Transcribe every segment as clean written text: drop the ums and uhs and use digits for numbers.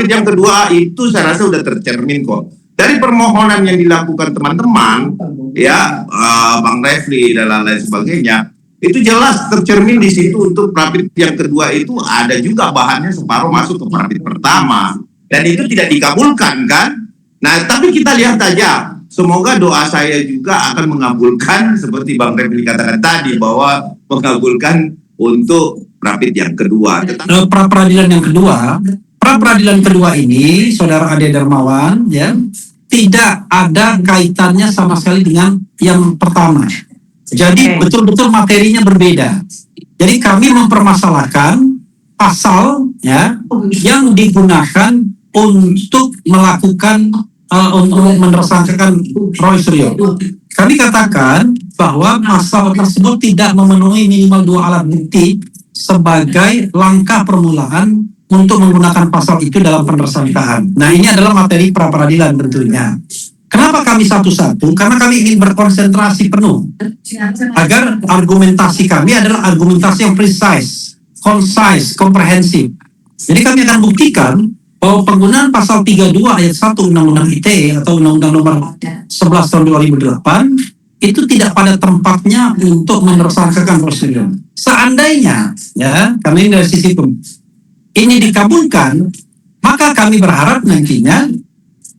Prampit yang kedua itu saya rasa sudah tercermin kok. Dari permohonan yang dilakukan teman-teman, ya Bang Refli dan lain-lain sebagainya, itu jelas tercermin di situ untuk Prampit yang kedua itu ada juga bahannya separuh masuk ke Prampit pertama. Dan itu tidak dikabulkan kan? Nah, tapi kita lihat aja. Semoga doa saya juga akan mengabulkan seperti Bang Refli katakan tadi bahwa mengabulkan untuk Prampit yang kedua. Pra-peradilan yang kedua ini, Saudara Ade Darmawan, ya, tidak ada kaitannya sama sekali dengan yang pertama. Jadi betul-betul materinya berbeda. Jadi kami mempermasalahkan pasal ya yang digunakan untuk melakukan untuk menersangkakan Roy Suryo. Kami katakan bahwa pasal tersebut tidak memenuhi minimal 2 alat bukti sebagai langkah permulaan untuk menggunakan pasal itu dalam penersangkaan. Nah, ini adalah materi pra-peradilan tentunya. Kenapa kami satu-satu? Karena kami ingin berkonsentrasi penuh agar argumentasi kami adalah argumentasi yang precise, concise, komprehensif. Jadi kami akan buktikan bahwa penggunaan pasal 32 ayat 1 Undang-Undang ITE atau Undang-Undang Nomor 11 tahun 2008 itu tidak pada tempatnya untuk menersangkakan prosedur. Seandainya, ya, kami dari sisi hukum ini dikabulkan, maka kami berharap nantinya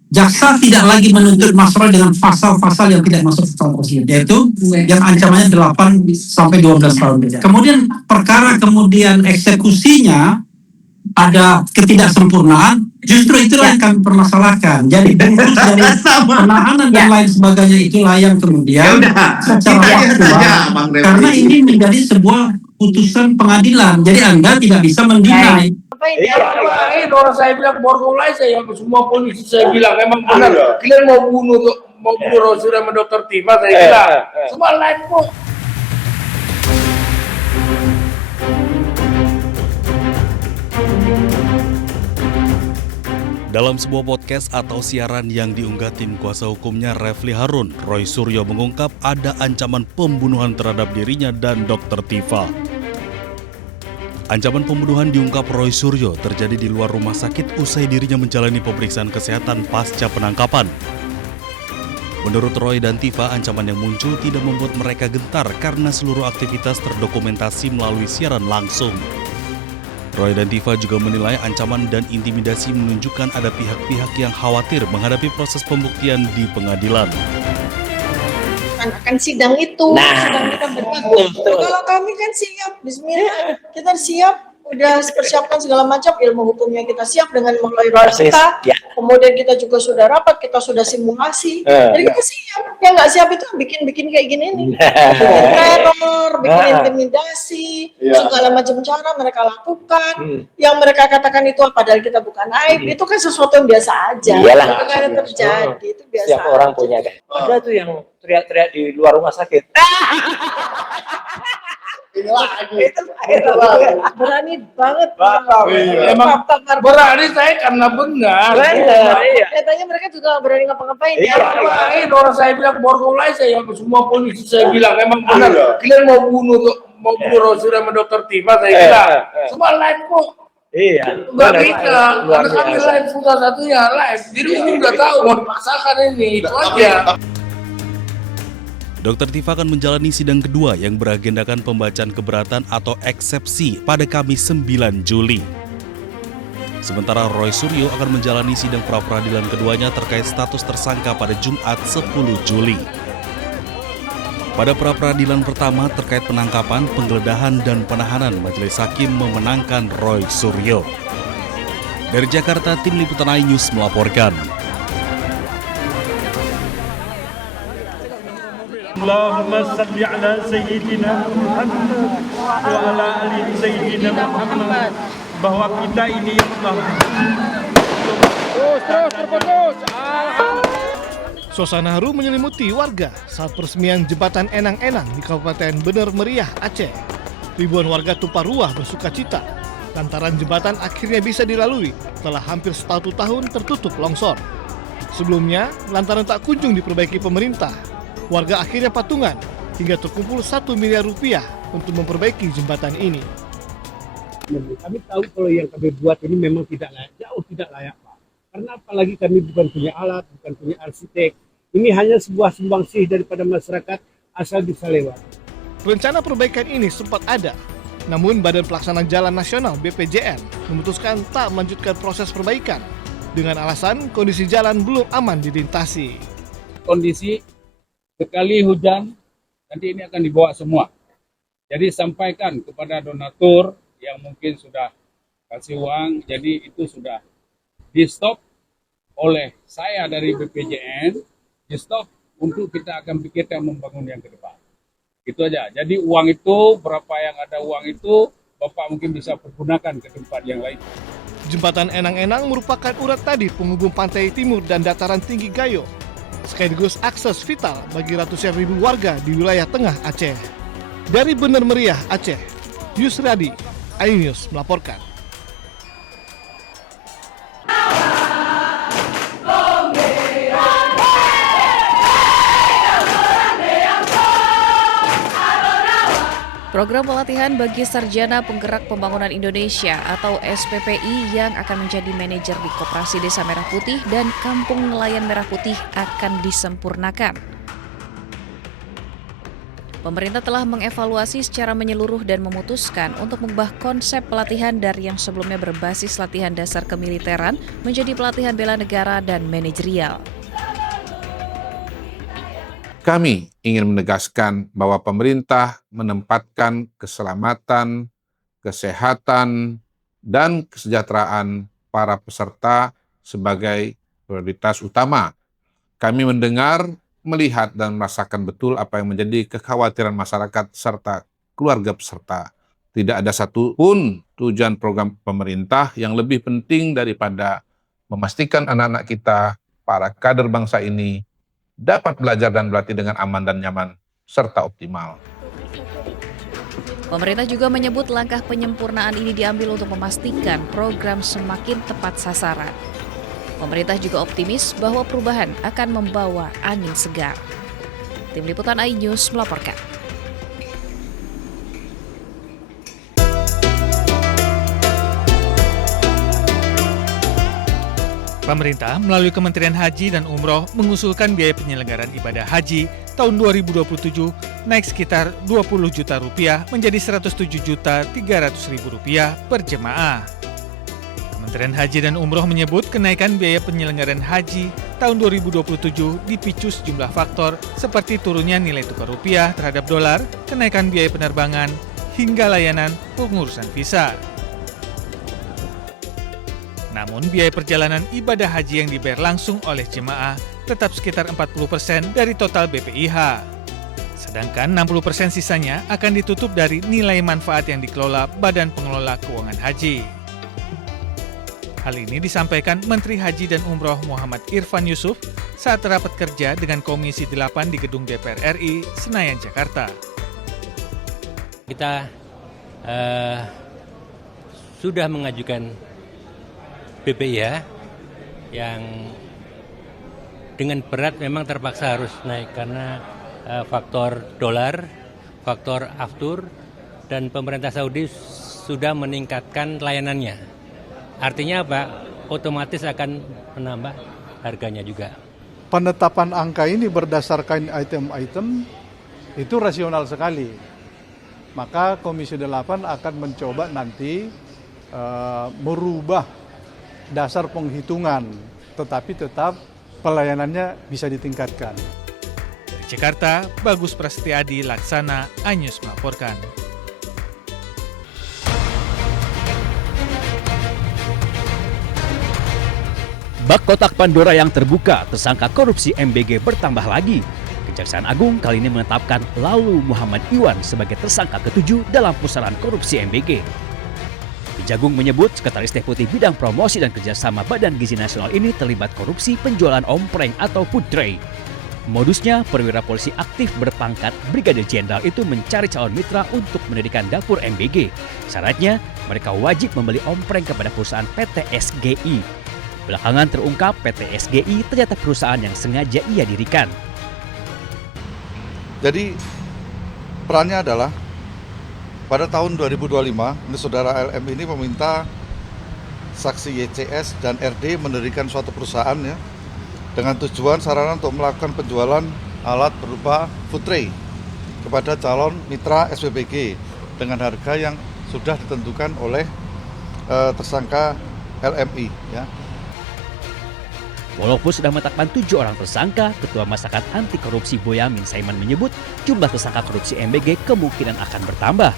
jaksa tidak lagi menuntut Mas Roy dengan pasal-pasal yang tidak masuk pasal prosedur, yaitu yang ancamannya 8 sampai 12 tahun. Kemudian perkara eksekusinya ada ketidaksempurnaan, justru itulah yang kami permasalahkan. Jadi bungkus dari penahanan dan lain sebagainya itulah yang kemudian secara faktual, karena ini menjadi sebuah putusan pengadilan, jadi Anda tidak bisa mendinai. Orang saya bilang borgolai saya semua polisi saya bilang memang benar. Kalian mau bunuh Roy Suryo sama Dr. Tifa saya bilang. Semua live kok. Dalam sebuah podcast atau siaran yang diunggah tim kuasa hukumnya Refli Harun, Roy Suryo mengungkap ada ancaman pembunuhan terhadap dirinya dan Dr. Tifa. Ancaman pembunuhan diungkap Roy Suryo terjadi di luar rumah sakit usai dirinya menjalani pemeriksaan kesehatan pasca penangkapan. Menurut Roy dan Tifa, ancaman yang muncul tidak membuat mereka gentar karena seluruh aktivitas terdokumentasi melalui siaran langsung. Roy dan Tifa juga menilai ancaman dan intimidasi menunjukkan ada pihak-pihak yang khawatir menghadapi proses pembuktian di pengadilan. Akan sidang itu, sidang kita berlaku. Kalau kami kan siap, bismillah, kita siap, udah persiapkan segala macam ilmu hukumnya kita siap dengan mengelola kita. Kemudian kita juga sudah rapat, kita sudah simulasi. Jadi kita siap. Yang nggak siap itu bikin kayak gini nih, bikin teror, bikin intimidasi, segala macam cara mereka lakukan. Yang mereka katakan itu padahal kita bukan aib, itu kan sesuatu yang biasa aja. Itu kan terjadi, itu biasa. Siapa orang punya kan? Ada tuh yang teriak-teriak di luar rumah sakit. Berani banget. Emang berani saya karena benar. Katanya mereka juga berani ngapa-ngapain ya. Orang saya bilang borgolai saya semua polisi saya bilang memang benar. Kalian mau bunuh Roy Suryo sama Dr. Tifa saya bilang. Semua live kok. Iya. Enggak bisa. Karena kami live susah satunya live. Jadi ini udah tahu mau dipaksakan ini itu aja. Dr. Tifa akan menjalani sidang kedua yang beragendakan pembacaan keberatan atau eksepsi pada Kamis 9 Juli. Sementara Roy Suryo akan menjalani sidang pra-peradilan keduanya terkait status tersangka pada Jumat 10 Juli. Pada pra-peradilan pertama terkait penangkapan, penggeledahan, dan penahanan, Majelis Hakim memenangkan Roy Suryo. Dari Jakarta, Tim Liputan iNews melaporkan. Allahumma salli ala Sayyidina Muhammad wa ala ali Sayyidina Muhammad, bahwa kita ini ya Allah. Terus. Suasana haru menyelimuti warga saat peresmian jembatan Enang-Enang di Kabupaten Bener Meriah, Aceh. Ribuan warga tumpah ruah bersukacita lantaran jembatan akhirnya bisa dilalui setelah hampir 1 tahun tertutup longsor. Sebelumnya, lantaran tak kunjung diperbaiki pemerintah, warga akhirnya patungan hingga terkumpul 1 miliar rupiah untuk memperbaiki jembatan ini. komitmen. Kami tahu kalau yang kami buat ini memang tidak layak, jauh tidak layak, Pak. Karena apalagi kami bukan punya alat, bukan punya arsitek. Ini hanya sebuah sumbangsih daripada masyarakat asal bisa lewat. Rencana perbaikan ini sempat ada, namun Badan Pelaksana Jalan Nasional BPJN memutuskan tak melanjutkan proses perbaikan dengan alasan kondisi jalan belum aman dilintasi. Kondisi sekali hujan, nanti ini akan dibawa semua. Jadi sampaikan kepada donatur yang mungkin sudah kasih uang, jadi itu sudah di-stop oleh saya dari BPJN, di-stop untuk kita akan pikirkan membangun yang ke depan. Itu aja. Jadi uang itu, berapa yang ada uang itu, Bapak mungkin bisa pergunakan ke tempat yang lain. Jembatan Enang-Enang merupakan urat tadi penghubung pantai timur dan dataran tinggi Gayo, sekaligus akses vital bagi ratusan ribu warga di wilayah tengah Aceh. Dari Bener Meriah, Aceh, Yusradi, iNews melaporkan. Program pelatihan bagi Sarjana Penggerak Pembangunan Indonesia atau SPPI yang akan menjadi manajer di Koperasi Desa Merah Putih dan Kampung Nelayan Merah Putih akan disempurnakan. Pemerintah telah mengevaluasi secara menyeluruh dan memutuskan untuk mengubah konsep pelatihan dari yang sebelumnya berbasis latihan dasar kemiliteran menjadi pelatihan bela negara dan manajerial. Kami ingin menegaskan bahwa pemerintah menempatkan keselamatan, kesehatan, dan kesejahteraan para peserta sebagai prioritas utama. Kami mendengar, melihat, dan merasakan betul apa yang menjadi kekhawatiran masyarakat serta keluarga peserta. Tidak ada satupun tujuan program pemerintah yang lebih penting daripada memastikan anak-anak kita, para kader bangsa ini, dapat belajar dan berlatih dengan aman dan nyaman, serta optimal. Pemerintah juga menyebut langkah penyempurnaan ini diambil untuk memastikan program semakin tepat sasaran. Pemerintah juga optimis bahwa perubahan akan membawa angin segar. Tim Liputan iNews melaporkan. Pemerintah melalui Kementerian Haji dan Umroh mengusulkan biaya penyelenggaraan ibadah haji tahun 2027 naik sekitar 20 juta rupiah menjadi 107.300.000 rupiah per jemaah. Kementerian Haji dan Umroh menyebut kenaikan biaya penyelenggaraan haji tahun 2027 dipicu sejumlah faktor seperti turunnya nilai tukar rupiah terhadap dolar, kenaikan biaya penerbangan, hingga layanan pengurusan visa. Namun biaya perjalanan ibadah haji yang dibayar langsung oleh jemaah tetap sekitar 40% dari total BPIH. Sedangkan 60% sisanya akan ditutup dari nilai manfaat yang dikelola Badan Pengelola Keuangan Haji. Hal ini disampaikan Menteri Haji dan Umroh Muhammad Irfan Yusuf saat rapat kerja dengan Komisi 8 di Gedung DPR RI, Senayan, Jakarta. Kita sudah mengajukan BPIH yang dengan berat memang terpaksa harus naik karena faktor dolar, faktor aftur, dan pemerintah Saudi sudah meningkatkan layanannya. Artinya apa? Otomatis akan menambah harganya juga. Penetapan angka ini berdasarkan item-item itu rasional sekali. Maka Komisi 8 akan mencoba nanti merubah dasar penghitungan, tetapi tetap pelayanannya bisa ditingkatkan. Dari Jakarta, Bagus Prasetyadi Laksana, iNews melaporkan. Bak kotak Pandora yang terbuka, tersangka korupsi MBG bertambah lagi. Kejaksaan Agung kali ini menetapkan Lalu Muhammad Iwan sebagai tersangka ke-7 dalam pusaran korupsi MBG. Kejagung menyebut Sekretaris Deputi Bidang Promosi dan Kerjasama Badan Gizi Nasional ini terlibat korupsi penjualan ompreng atau food tray. Modusnya, perwira polisi aktif berpangkat Brigadir Jenderal itu mencari calon mitra untuk mendirikan dapur MBG. Syaratnya, mereka wajib membeli ompreng kepada perusahaan PT SGI. Belakangan terungkap PT SGI ternyata perusahaan yang sengaja ia dirikan. Jadi perannya adalah pada tahun 2025, ini saudara LM ini meminta saksi YCS dan RD mendirikan suatu perusahaan ya, dengan tujuan sarana untuk melakukan penjualan alat berupa food tray kepada calon mitra SPBG dengan harga yang sudah ditentukan oleh tersangka LMI ya. Walaupun sudah menetapkan 7 orang tersangka, Ketua Masyarakat Anti Korupsi Boyamin Saiman menyebut jumlah tersangka korupsi MBG kemungkinan akan bertambah.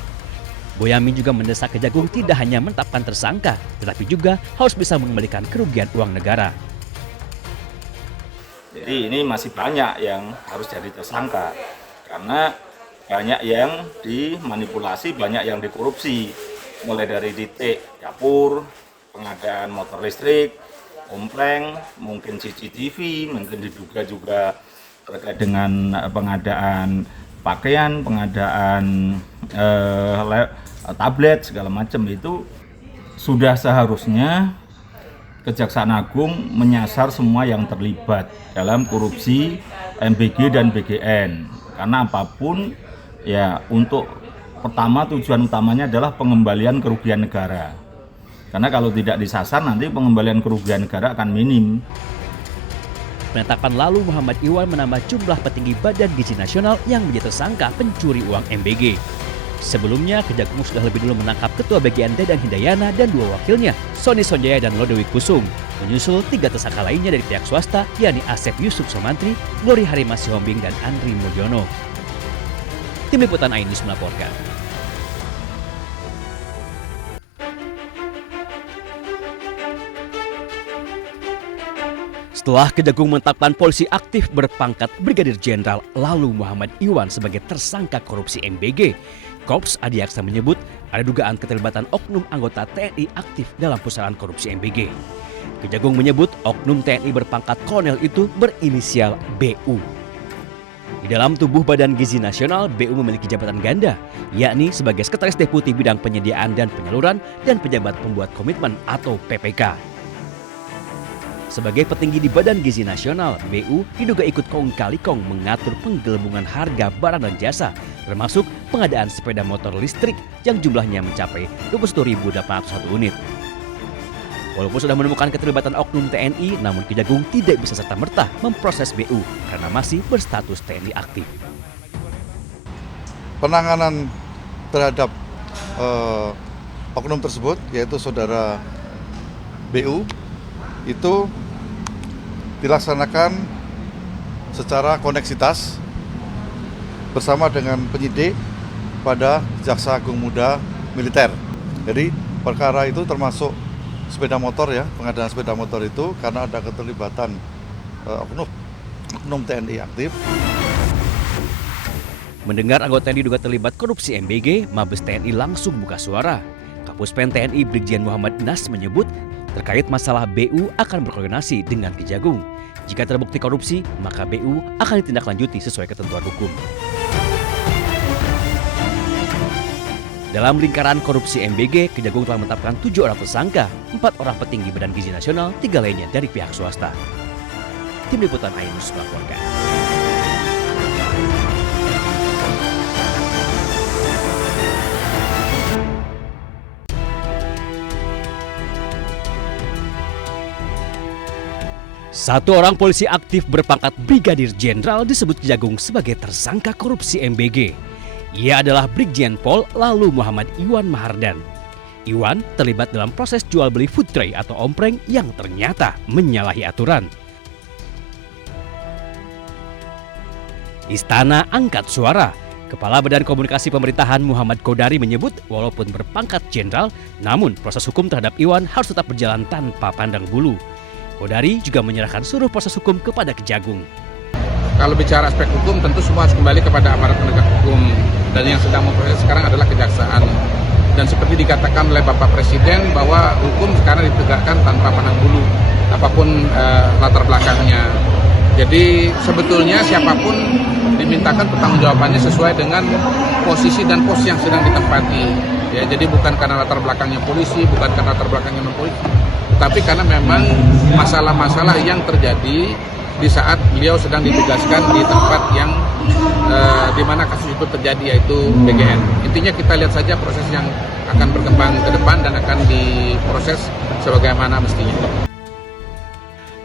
Boyamin juga mendesak Kejagung tidak hanya menetapkan tersangka, tetapi juga harus bisa mengembalikan kerugian uang negara. Jadi ini masih banyak yang harus jadi tersangka, karena banyak yang dimanipulasi, banyak yang dikorupsi, mulai dari titik dapur, pengadaan motor listrik, kompleng, mungkin CCTV, mungkin diduga juga terkait dengan pengadaan pakaian, pengadaan tablet, segala macam. Itu sudah seharusnya Kejaksaan Agung menyasar semua yang terlibat dalam korupsi MBG dan BGN. Karena apapun ya, untuk pertama tujuan utamanya adalah pengembalian kerugian negara. Karena kalau tidak disasar nanti pengembalian kerugian negara akan minim. Penetapan lalu Muhammad Iwan menambah jumlah petinggi Badan Gizi Nasional yang menjadi tersangka pencuri uang MBG. Sebelumnya, Kejagung sudah lebih dulu menangkap Ketua BGN Dedan Hindayana dan 2 wakilnya, Sony Sonjaya dan Lodewijk Kusung. Menyusul 3 tersangka lainnya dari pihak swasta, yakni Asep Yusuf Somantri, Glory Harima Sihombing, dan Andri Mulyono. Tim Liputan Ainus melaporkan. Setelah Kejagung menetapkan polisi aktif berpangkat Brigadir Jenderal lalu Muhammad Iwan sebagai tersangka korupsi MBG, Korps Adi Aksa menyebut ada dugaan keterlibatan oknum anggota TNI aktif dalam pusaran korupsi MBG. Kejagung menyebut oknum TNI berpangkat kolonel itu berinisial BU. Di dalam tubuh Badan Gizi Nasional, BU memiliki jabatan ganda, yakni sebagai Sekretaris Deputi Bidang Penyediaan dan Penyaluran dan Pejabat Pembuat Komitmen atau PPK. Sebagai petinggi di Badan Gizi Nasional, BU diduga ikut kong-kali kong mengatur penggelembungan harga barang dan jasa, termasuk pengadaan sepeda motor listrik yang jumlahnya mencapai 21.801 unit. Walaupun sudah menemukan keterlibatan oknum TNI, namun Kejagung tidak bisa serta-merta memproses BU karena masih berstatus TNI aktif. Penanganan terhadap oknum tersebut, yaitu saudara BU, itu dilaksanakan secara koneksitas bersama dengan penyidik pada Jaksa Agung Muda Militer. Jadi perkara itu termasuk sepeda motor ya, pengadaan sepeda motor itu karena ada keterlibatan oknum TNI aktif. Mendengar anggota yang diduga terlibat korupsi MBG, Mabes TNI langsung buka suara. Kapuspen TNI Brigjen Muhammad Nas menyebut terkait masalah BU akan berkoordinasi dengan Kejagung. Jika terbukti korupsi, maka BU akan ditindaklanjuti sesuai ketentuan hukum. Dalam lingkaran korupsi MBG, Kejagung telah menetapkan 7 orang tersangka, 4 orang petinggi Badan Gizi Nasional, 3 lainnya dari pihak swasta. Tim Liputan Ainus melaporkan. Satu orang polisi aktif berpangkat Brigadir Jenderal disebut Kejagung sebagai tersangka korupsi MBG. Ia adalah Brigjen Pol lalu Muhammad Iwan Mahardan. Iwan terlibat dalam proses jual beli food tray atau ompreng yang ternyata menyalahi aturan. Istana angkat suara. Kepala Badan Komunikasi Pemerintahan Muhammad Kodari menyebut walaupun berpangkat jenderal, namun proses hukum terhadap Iwan harus tetap berjalan tanpa pandang bulu. Kodari juga menyerahkan seluruh proses hukum kepada Kejagung. Kalau bicara aspek hukum, tentu semua harus kembali kepada aparat penegak hukum. Dan yang sedang memproses sekarang adalah kejaksaan. Dan seperti dikatakan oleh Bapak Presiden bahwa hukum sekarang ditegakkan tanpa pandang bulu, apapun latar belakangnya. Jadi sebetulnya siapapun dimintakan pertanggungjawabannya sesuai dengan posisi dan pos yang sedang ditempati. Ya, jadi bukan karena latar belakangnya polisi, bukan karena latar belakangnya non-polisi, tapi karena memang masalah-masalah yang terjadi di saat beliau sedang ditugaskan di tempat yang di mana kasus itu terjadi, yaitu BGN. Intinya kita lihat saja proses yang akan berkembang ke depan dan akan diproses sebagaimana mestinya.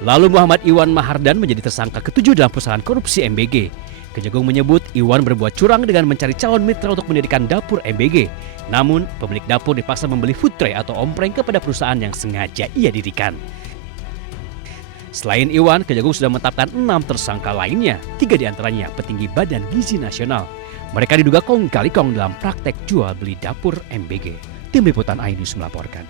Lalu Muhammad Iwan Mahardan menjadi tersangka ke-7 dalam pusaran korupsi MBG. Kejagung menyebut Iwan berbuat curang dengan mencari calon mitra untuk mendirikan dapur MBG. Namun, pemilik dapur dipaksa membeli food tray atau ompreng kepada perusahaan yang sengaja ia dirikan. Selain Iwan, Kejagung sudah menetapkan 6 tersangka lainnya, 3 diantaranya petinggi Badan Gizi Nasional. Mereka diduga kong kali kong dalam praktek jual beli dapur MBG. Tim Liputan iNews melaporkan.